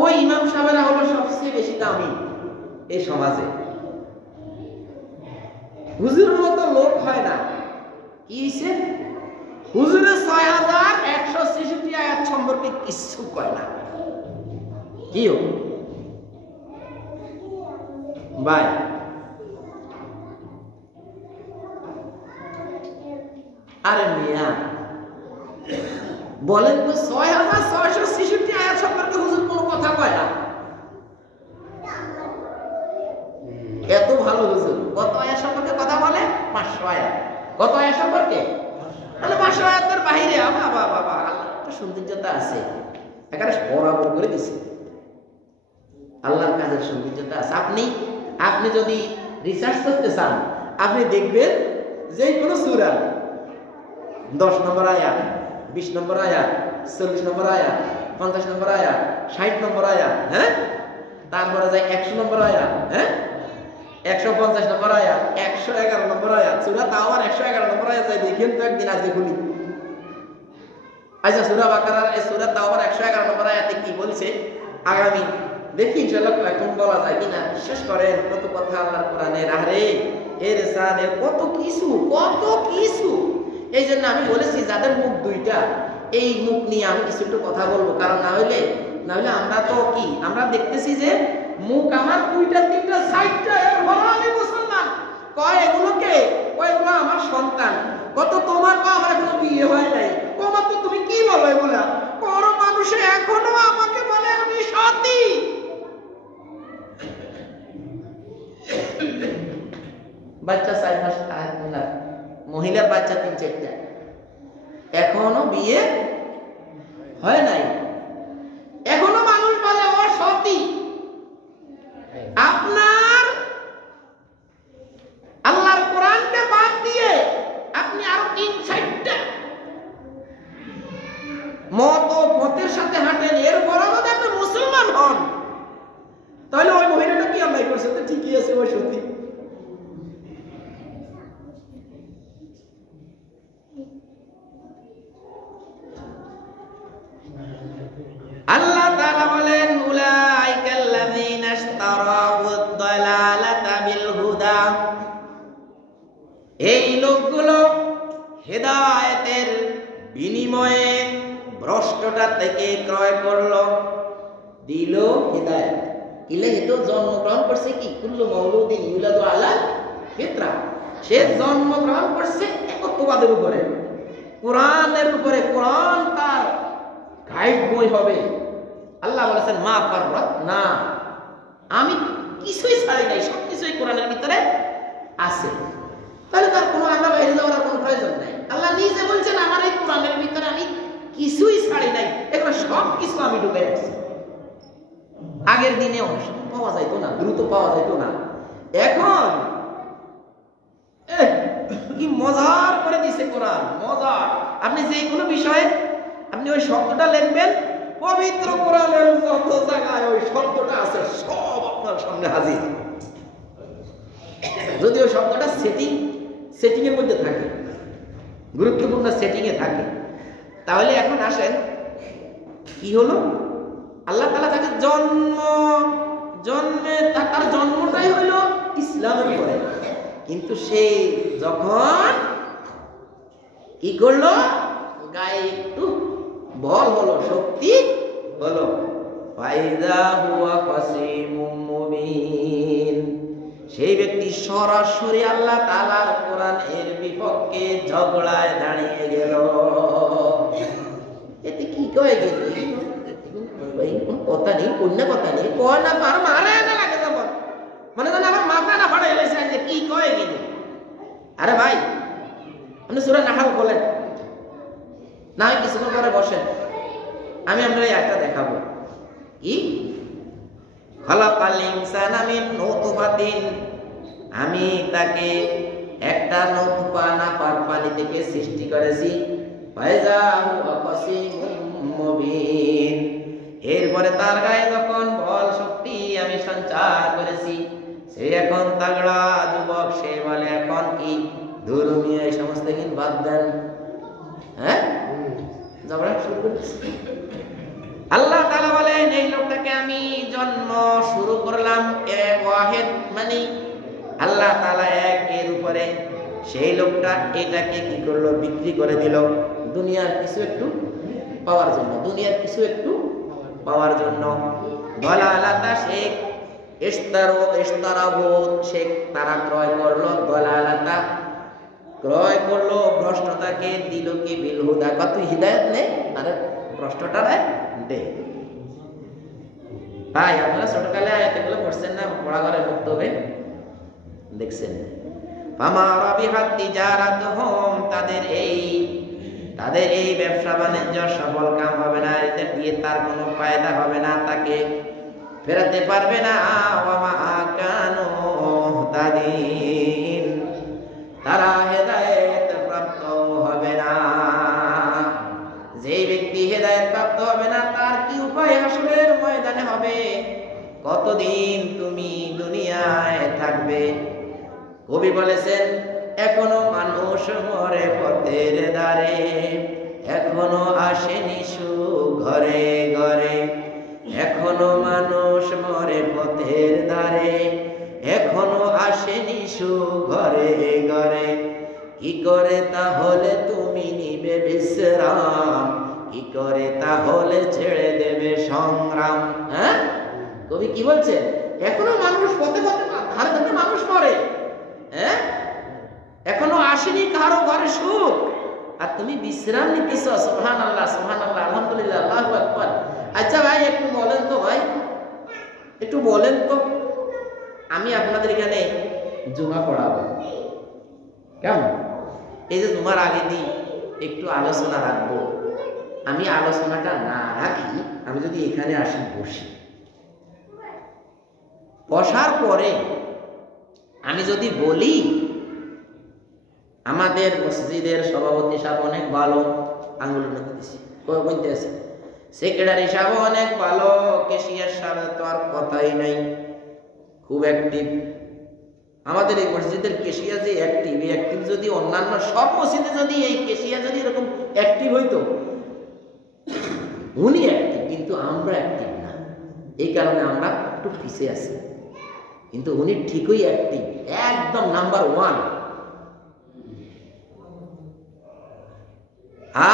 ওই ইমাম সাহেবেরা হলো সবচেয়ে বেশি দামি এই সমাজে। হুজুরের মতো লোক হয় না। কি হইছে? হুজুরের 6166 আয়াত সম্পর্কে কিছু কয় না। কি ভাই, আরে মিয়া বলেন তো, 6666 আয়াত সম্পর্কে হুজুর কোনো কথা কয় না। ভালো হুজুর। কত আয়াত সম্পর্কে কথা বলে? 500 আয়াত। কত আয়াত সম্পর্কে? তাহলে 500 আয়াতের বাইরে বাবা বাবা আল্লাহর একটা সৌন্দর্যতা আছে, একেবারে বরাবর করে দিছে। আল্লাহর কাজের সৌন্দর্যতা আছে। আপনি যদি রিসার্চ করতে চান, আপনি দেখবেন যে কোনো সূরা 10 নম্বর আয়াত, 20 নম্বর আয়াত, 40 নম্বর আয়াত, 50 নম্বর আয়াত, 60 নম্বর আয়াত, হ্যাঁ, তারপরে যায় 100 নম্বর আয়াত, হ্যাঁ, 150 নম্বর আয়াত, 111 নম্বর আয়াত, সূরা তাওবার 111 নম্বর আয়াত যায় দেখেন তো একদিন আজকে খুলি। আচ্ছা, সূরা বাকারার এই সূরা তাওবার 111 নম্বর আয়াতে কি বলছে আগামী দেখি ইনশাআল্লাহ এখন বলা যায় কিনা। বিশ্বাস করেন কত কথা আল্লাহর কোরআনের, আরে এর সানে কত কিছু। এই জন্য আমি বলেছি যাদের মুখ দুইটা, এই মুখ নিয়ে আমি কিছু একটু কথা বলবো, কারণ না হইলে আমরা তো কি আমরা দেখতেছি যে মুখ আমার দুইটা তিনটা সাইডটা, এর বড় আমি মুসলমান কয় এগুলোকে, কয় এগুলো আমার সন্তান, কত তোমার কয় আমার এখনো বিয়ে হয় নাই, তোমার তো তুমি কি বলো এগুলা, কোন মানুষে এখনো আমাকে বলে আমি সতী। বাচ্চা 4 মাস, মহিলার বাচ্চা 3-4টা, এখনো বিয়ে হয় নাই, এখনো মানুষ বলে ও সতী। আপনার আল্লাহর কোরআনকে বাদ দিয়ে আপনি আরো 3-4টা মত ও পথের সাথে হাঁটেন, এরপর যদি আপনি মুসলমান হন, তাহলে ওই মহিলাটা কি অন্যায় করছে? তো ঠিকই আছে, ওই সতী। আল্লাহ তাআলা বলেন উলাইকাল্লাযীনা ইশতারাউদ দালালাতা বিল হুদা, এই লোকগুলো হেদায়েতের বিনিময়ে ভ্রষ্টতা থেকে ক্রয় করলো, দিল হেদায়েত। ইলে তো জন্মগ্রহণ করছে কি কুল্লু মাউলুদিন ইউলাদু আলা ফিতরা, সে জন্মগ্রহণ করছে একত্ববাদের উপরে, কোরআনের উপরে। কোরআন তার গাইড বই হবে। আল্লাহ বলেছেন মা ফাররাত না, আমি কিছুই ছাড়ি নাই, সবকিছুই কোরআনের ভিতরে আছে। তাহলে তার কোনো আমরা বাইরে যাওয়ার কোনো প্রয়োজন নাই। আল্লাহ নিজে বলছেন আমার এই কোরআনের ভিতরে আমি কিছুই ছাড়ি নাই, এগুলো সব কিছু আমি ঢুকে রাখছি। আগের দিনে অনেক সময় পাওয়া যাইতো না, দ্রুত পাওয়া যাইতো না, এখন কি মজার করে দিছে কোরআন, মজার। আপনি যে কোনো বিষয়ে আপনি ওই শব্দটা লিখবেন, পবিত্র কোরআনের যত জায়গায় ওই শব্দটা আছে সব আপনার সামনে হাজির। যদি ওই শব্দটা সেটিং এর মধ্যে থাকে, গুরুত্বপূর্ণ সেটিং এ থাকে, তাহলে এখন আসেন কি হলো, আল্লাহ তাআলা তাকে তার জন্মটাই হলো ইসলামের পরে, কিন্তু সে যখন কি করলো, গায়ে একটু বল হলো, শক্তি হলো, ফাইযা হুয়া কাসিমুম মুবিন, সেই ব্যক্তি সরাসরি আল্লাহ তাআলার কোরআনের বিপক্ষে ঝগড়ায় দাঁড়িয়ে গেল। এতে কি কয় গেল, কোন কথা নেই, কোন কথা নেই, কয় না তার মারে না লাগে যেমন মানে যেন আমার মাথা না ফাটাই গেছে যে কি কয় গেল। আরে ভাই আপনি সূরা নাহল বলেন না, কিছুক্ষণ পরে বসেন, আমি আপনার একটা দেখাবো। কি খালাকাল ইনসানা মিন নুতফাতিন, আমি তাকে একটা নুতফা নাপাক পানি থেকে সৃষ্টি করেছি, ফাইযা হুয়া কাসিমুম মুবিন, এরপরে তার গায়ে যখন বল শক্তি আমি সঞ্চার করেছি, সে এখন তাগড়া যুবক, সে বলে এখন কি ধর্মীয় এই সমস্ত দিন বাদ দেন, হ্যাঁ ঝগড়া শুরু করেছি। আল্লাহ তাআলা বলেন এই লোকটাকে আমি জন্ম শুরু করলাম এক ওয়াহিদ, মানে আল্লাহ তাআলা এক, এর উপরে সেই লোকটা এটাকে কি করলো, বিক্রি করে দিল দুনিয়ার কিছু একটু পাওয়ার জন্য, দুনিয়ার কিছু একটু পাওয়ার জন্য। দলালাতা শেখ ইশতারাবুত, শেখ তারা ক্রয় করলো, দলালাতা ক্রয় করলো ভ্রষ্টতাকে, দিল কি বিল হুদা, কত হিদায়াত নে আরে ভ্রষ্টটা দে। ভাই আপনারা ছোটকালে আয়াতগুলো পড়ছেন না, পড়া ঘরে মুক্ত হবে, দেখছেন, ফামা রাবিহাত তিজারাতুহুম, তাদের এই ব্যবসা বাণিজ্য সফল কাম হবে না, এতে দিয়ে তার কোনো ফায়দা হবে না, তাকে ফেরাতে পারবে না। ওয়ামা কানু মুহতাদিন, তারা হেদায়েত প্রাপ্ত হবে না। যেই ব্যক্তি হেদায়েত প্রাপ্ত হবে না, তার কি উপায় হাসরের ময়দানে হবে? কতদিন তুমি দুনিয়ায় থাকবে? কবি বলেছেন, এখনো মানুষ মরে পথের দ্বারে, এখনো আসেনি সুখ ঘরে ঘরে। এখনো মানুষ মরে পথের দ্বারে, এখনো আসেনি সুখ ঘরে ঘরে। কি করে তাহলে তুমি নিবে বিশ্রাম? কি করে তাহলে ছেড়ে দেবে সংগ্রাম? হ্যাঁ, কবি কি বলছেন? এখনো মানুষ পথে পথে ধারে ধারে মানুষ মরে, হ্যাঁ, এখনো আসেনি কারো ঘরে সুখ, আর তুমি বিশ্রাম নিতেছ। সুবহানাল্লাহ, সুবহানাল্লাহ, আলহামদুলিল্লাহ, আল্লাহু আকবার। আচ্ছা ভাই, একটু বলেন তো ভাই, একটু বলেন তো, আমি আপনাদের এখানে জুমা পড়াবো, কেমন? এই যে জুমার আগে দিন একটু আলোচনা রাখবো, আমি আলোচনাটা না রাখি, আমি যদি এখানে আসি বসি, বসার পরে আমি যদি বলি আমাদের মসজিদের সভাপতি সাহেব অনেক ভালো, আঙ্গুল বলতে আছে, সেক্রেটারি সাহেব অনেক ভালো, কেশিয়ার সাহেব তো আর কথাই নাই, খুব অ্যাক্টিভ। আমাদের এই মসজিদের কেশিয়া যে অ্যাক্টিভ, এই অ্যাক্টিভ যদি অন্যান্য সব মসজিদে যদি এই কেশিয়া যদি এরকম অ্যাক্টিভ হইতো, উনি অ্যাক্টিভ কিন্তু আমরা অ্যাক্টিভ না, এই কারণে আমরা একটু পিছিয়ে আছি। কিন্তু উনি ঠিকই অ্যাক্টিভ, একদম নাম্বার 1।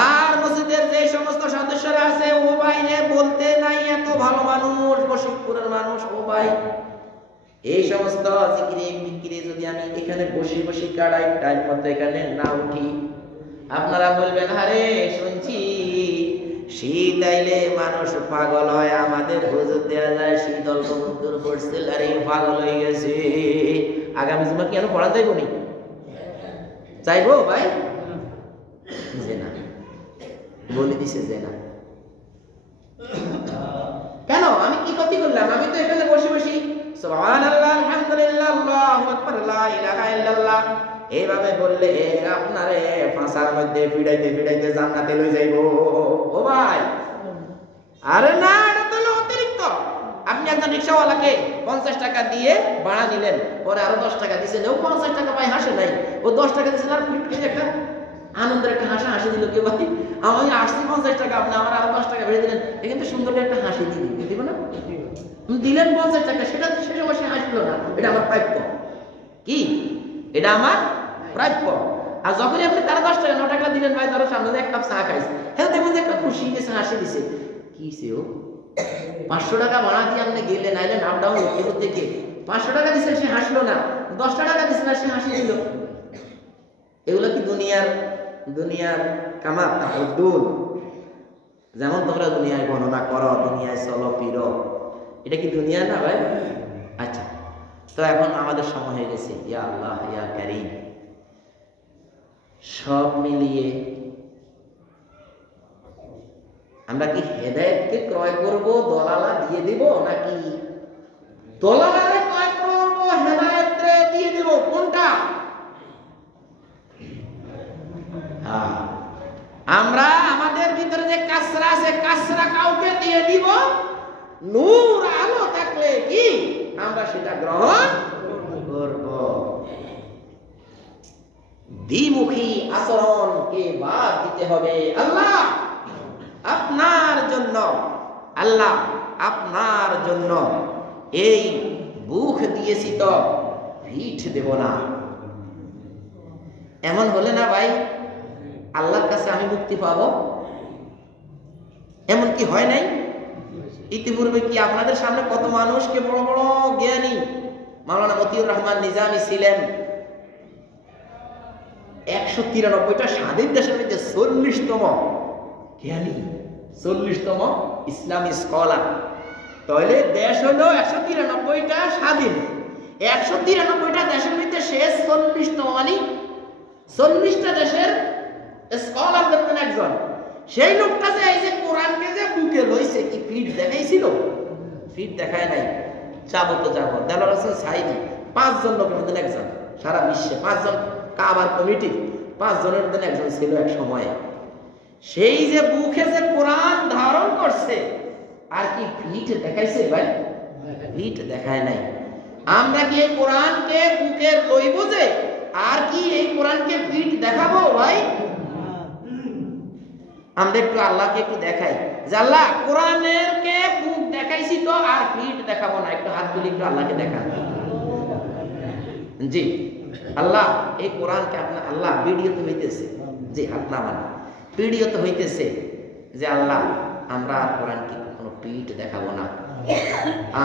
আর মসজিদের যে সমস্ত সদস্যরা আছে, ও ভাই বলতে নাই, এত ভালো মানুষ, বশিরপুরের মানুষ, ও ভাই এই সমস্ত জিকিরে বিকিরে যদি আমি এখানে বসে বসে কাটাই, টাইম মতো এখানে না উঠি, আপনারা বলবেন আরে শুনছি শীত আইলে মানুষ পাগল হয়, আমাদের হুজুর দেয়া যায় শীত অল্প মধ্যর পড়ছে, আরে পাগল হয়ে গেছে, আগামী জুমা কি আরো পড়া যাইব নি? চাইবো ভাই? যে না, বলে দিছে যে না। কেন? আমি কি ক্ষতি করলাম? আমি তো এখানে বসে বসে সুবহানাল্লাহ, আলহামদুলিল্লাহ, আল্লাহু আকবার, লা ইলাহা ইল্লাল্লাহ এইভাবে বললে আপনারে ফাঁসার মধ্যে ফিডাইতে ফিডাইতে জান্নাতে লই যাইবো। ও ভাই, আরে না, এটা তো অতিরিক্ত। আপনি একজন রিকশাওয়ালাকে 50 টাকা দিয়ে ভাড়া নিলেন, পরে আরো 10 টাকা দিয়েছেন, ও 50 টাকা ভাই হাসে নাই, ও 10 টাকা দিয়েছেন, আর একটা আনন্দের একটা হাসি দিল কে ভাই, আমি আসছি 50 টাকা, আপনি আমার আরো 10 টাকা বেড়ে দিলেন, কিন্তু সুন্দর একটা হাসি দিয়ে দিব না? দিলেন 50 টাকা, সেটা সে সময় সে হাসলো না, এটা আমার প্রাপ্য। কি এটা আমার প্রাপ্য? আর যখনই আপনি তারা 10 টাকা 9 টাকা দিলেন, ভাই ধরো সামনে এক কাপ চা খাইছে, হ্যাঁ দেখুন যে একটা খুশি গেছে, হাসি দিছে, কি সে ও 500 টাকা ভাড়া দিয়ে আপনি গেলেন, আইলেন আপ ডাউন এগুলো থেকে 500 টাকা দিচ্ছেন, সে হাসলো না, 10 টাকা দিচ্ছেন আর সে হাসি দিল। এগুলো কি দুনিয়ার কামাত না হুদুদ? যেমন তোমরা দুনিয়ায় গণনা করো, দুনিয়ায় চলো ফিরো, এটা কি দুনিয়া না ভাই? আচ্ছা, তো এখন আমাদের সময় হয়ে গেছে। ইয়া আল্লাহ ইয়া কারীম, সব মিলিয়ে আমরা কি হেদায়েতকে ক্রয় করব, দলালা দিয়ে দিব, নাকি দলালারে ক্রয় করব, হেদায়েতরে দিয়ে দিব? কোনটা? আমরা আমাদের ভিতরে যে কাসরা আছে, কাসরা কাউকে দিয়ে দিব, নূর আলো থাকলে কি আমরা সেটা গ্রহণ করব। দ্বিমুখী আচরণকে বাদ দিতে হবে। আল্লাহ আপনার জন্য এই বুক দিয়েছি, তো পিঠ দেব না। এমন হলে না ভাই আল্লাহর কাছে আমি মুক্তি পাবো? এমন কি হয় নাই? ইতিপূর্বে কি আপনাদের সামনে কত মানুষকে বড় বড় জ্ঞানী মাওলানা মতিউর রহমান নিজামী ছিলেন, 193টা স্বাধীন দেশের মধ্যে 40তম জ্ঞানী, 40তম ইসলামী স্কলার। তাহলে দেশ হলো 193টা স্বাধীন, 193টা দেশের মধ্যে শেষ 40তম, মানে 40টা দেশের স্কলারদের মধ্যে একজন। সেই লোকটা যে এই যে কোরআনকে যে বুকে লইছে, কি ফিট দেখাইছিল? ফিট দেখায় নাই। যাবো তো যাবো, দেলোয়ার হোসেন সাইদি 5 জন লোকের মধ্যে একজন, সারা বিশ্বে 5 জন কাবার কমিটির 5 জনের মধ্যে একজন ছিল এক সময়ে। সেই যে বুকে যে কোরআন ধারণ করছে, আর কি ফিট দেখাইছে ভাই? ফিট দেখায় নাই। আমরা কি এই কোরআনকে বুকে লইব যে, আর কি এই কোরআনকে ফিট দেখাবো ভাই? আমরা একটু আল্লাহকে একটু দেখাই যে আল্লাহ কোরআনের কে বুক দেখাইছি তো, আর ফিট দেখাবো না। একটু হাত তুলি, একটু আল্লাহকে দেখান। জি আল্লাহ, এই কোরআনকে আপনার আল্লাহ ভিডিও তো হইতেছে, জি হাত নামান, ভিডিও তো হইতেছে যে আল্লাহ আমরা আর কোরআনকে কোনো ফিট দেখাবো না।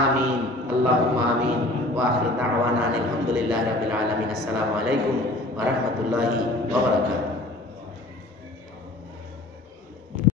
আমিন, আল্লাহুম্মা আমিন। ওয়া আখিরু দাওয়ানা আলহামদুলিল্লাহি রাব্বিল আলামিন। আসসালামু আলাইকুম ওয়া রাহমাতুল্লাহি ওয়া বারাকাতুহু।